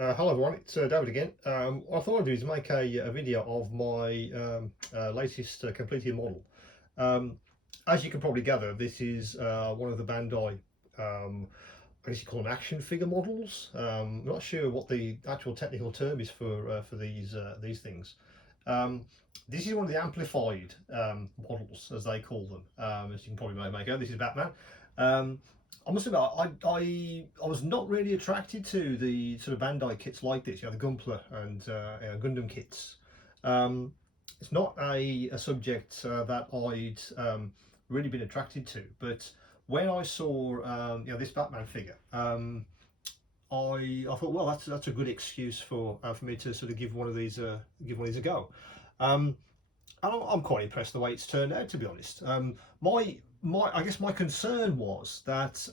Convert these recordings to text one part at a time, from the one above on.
Hello everyone, it's David again. What I thought I'd do is make a video of my latest completed model. Um, as you can probably gather, this is one of the Bandai, I guess you call them action figure models. I'm not sure what the actual technical term is for these things. Um, this is one of the amplified models, as they call them. As you can probably make out, this is Batman. Um, I must admit, I was not really attracted to the sort of Bandai kits like this, the Gunpla and Gundam kits. Um, it's not a subject that I'd really been attracted to, but when I saw this Batman figure, I thought, well, that's a good excuse for me to sort of give one of these a go. Um, and I'm quite impressed the way it's turned out, to be honest. My I guess my concern was that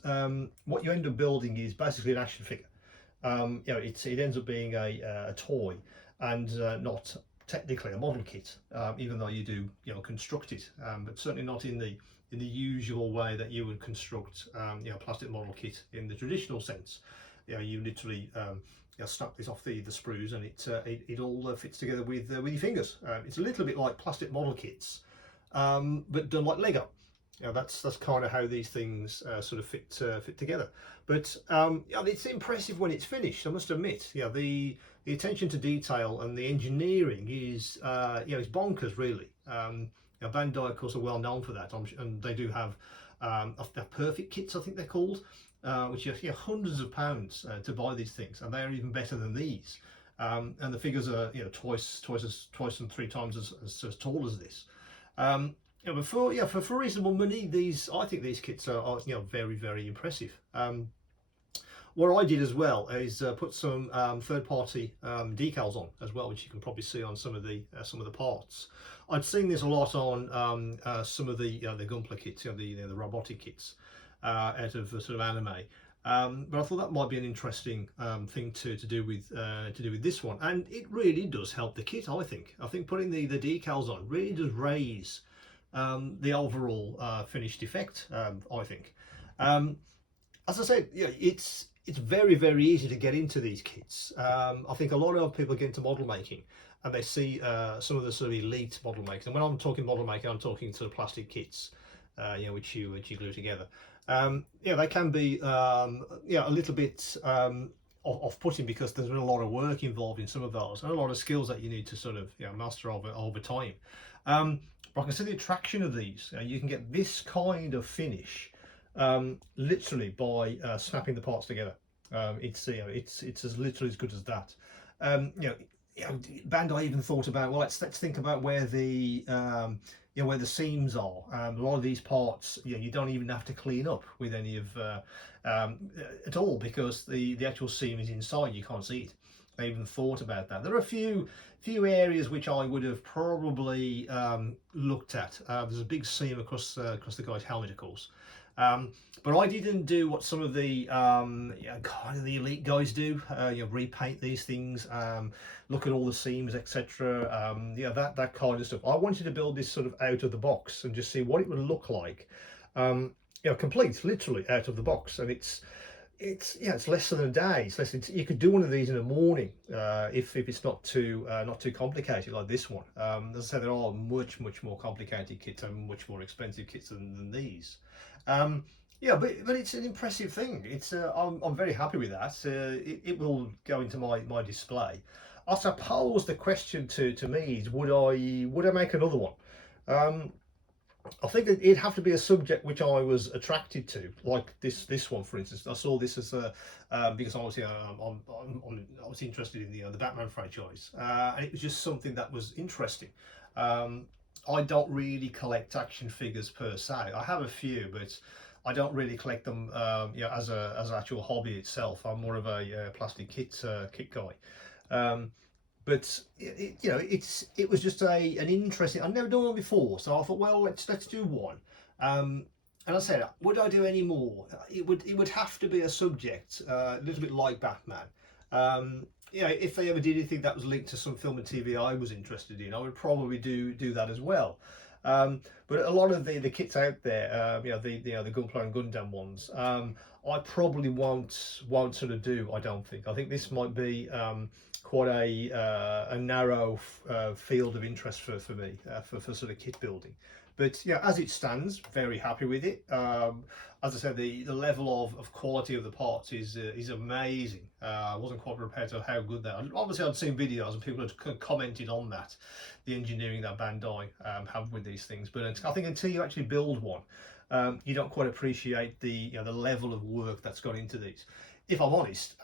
what you end up building is basically an action figure. It ends up being a toy and not technically a model kit, even though you do construct it, but certainly not in the usual way that you would construct a plastic model kit in the traditional sense. You literally snap this off the sprues and it all fits together with your fingers. It's a little bit like plastic model kits, but done like Lego. That's kind of how these things sort of fit together. But it's impressive when it's finished, I must admit. The attention to detail and the engineering is it's bonkers, really. Bandai, of course, are well known for that, and they do have their perfect kits, I think they're called, which are hundreds of pounds to buy these things, and they're even better than these. And the figures are twice and three times as tall as this. But for reasonable money, I think these kits are very, very impressive. What I did as well is put some third-party decals on as well, which you can probably see on some of the parts. I'd seen this a lot on some of the Gunpla kits, the robotic kits out of sort of anime. But I thought that might be an interesting thing to do with this one, and it really does help the kit. I think putting the decals on really does raise the overall finished effect. I think, as I said, it's very, very easy to get into these kits. I think a lot of people get into model making and they see some of the sort of elite model makers. And when I'm talking model making, I'm talking sort of plastic kits, which you glue together. They can be a little bit off-putting because there's been a lot of work involved in some of those and a lot of skills that you need to sort of master over time. But I can see the attraction of these. You can get this kind of finish literally by snapping the parts together. It's as literally as good as that. Bandai even thought about, well, let's think about where where the seams are. A lot of these parts, you don't even have to clean up with any of at all, because the actual seam is inside. You can't see it. They even thought about that. There are a few areas which I would have probably looked at. There's a big seam across the guy's helmet, of course. But I didn't do what some of the kind of the elite guys do. Repaint these things, look at all the seams, etc. That kind of stuff. I wanted to build this sort of out of the box and just see what it would look like. Complete, literally out of the box, and it's less than a day. You could do one of these in the morning if it's not too complicated like this one. As I said, there are much more complicated kits and much more expensive kits than these. But it's an impressive thing. I'm very happy with that. It will go into my display. I suppose the question to me is, would I make another one? I think it'd have to be a subject which I was attracted to, like this one, for instance. I saw this as because obviously I was interested in the Batman franchise, and it was just something that was interesting. I don't really collect action figures per se. I have a few, but I don't really collect them as an actual hobby itself. I'm more of a plastic kit guy. But it was just an interesting. I'd never done one before, so I thought, well, let's do one. And I said, would I do any more? It would have to be a subject a little bit like Batman. If they ever did anything that was linked to some film and TV I was interested in, I would probably do that as well. But a lot of the kits out there, the Gunpla and Gundam ones, I probably won't sort of do. I don't think. I think this might be quite a narrow field of interest for me for sort of kit building. But yeah, as it stands, very happy with it. As I said, the level of quality of the parts is amazing. I wasn't quite prepared to how good they are. Obviously, I'd seen videos and people had commented on that, the engineering that Bandai have with these things. But I think until you actually build one, you don't quite appreciate the level of work that's gone into these. If I'm honest,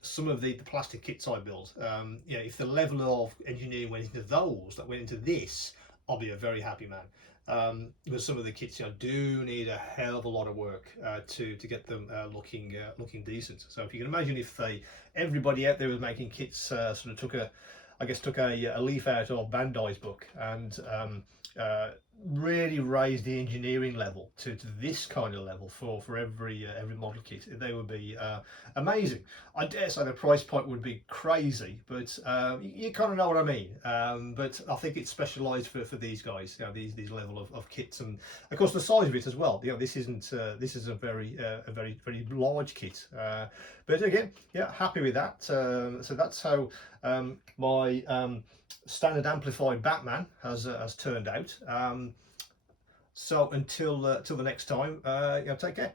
some of the plastic kits I build, if the level of engineering went into those that went into this, I'll be a very happy man. Because some of the kits do need a hell of a lot of work to get them looking decent. So if you can imagine if everybody out there was making kits sort of took a leaf out of Bandai's book and really raised the engineering level to this kind of level for every model kit, they would be amazing. I dare say the price point would be crazy, but you kind of know what I mean. But I think it's specialised for these guys, these level of kits, and of course the size of it as well. This is a very large kit, but again, yeah, happy with that. So that's how my standard amplified Batman has turned out. So until the next time, take care.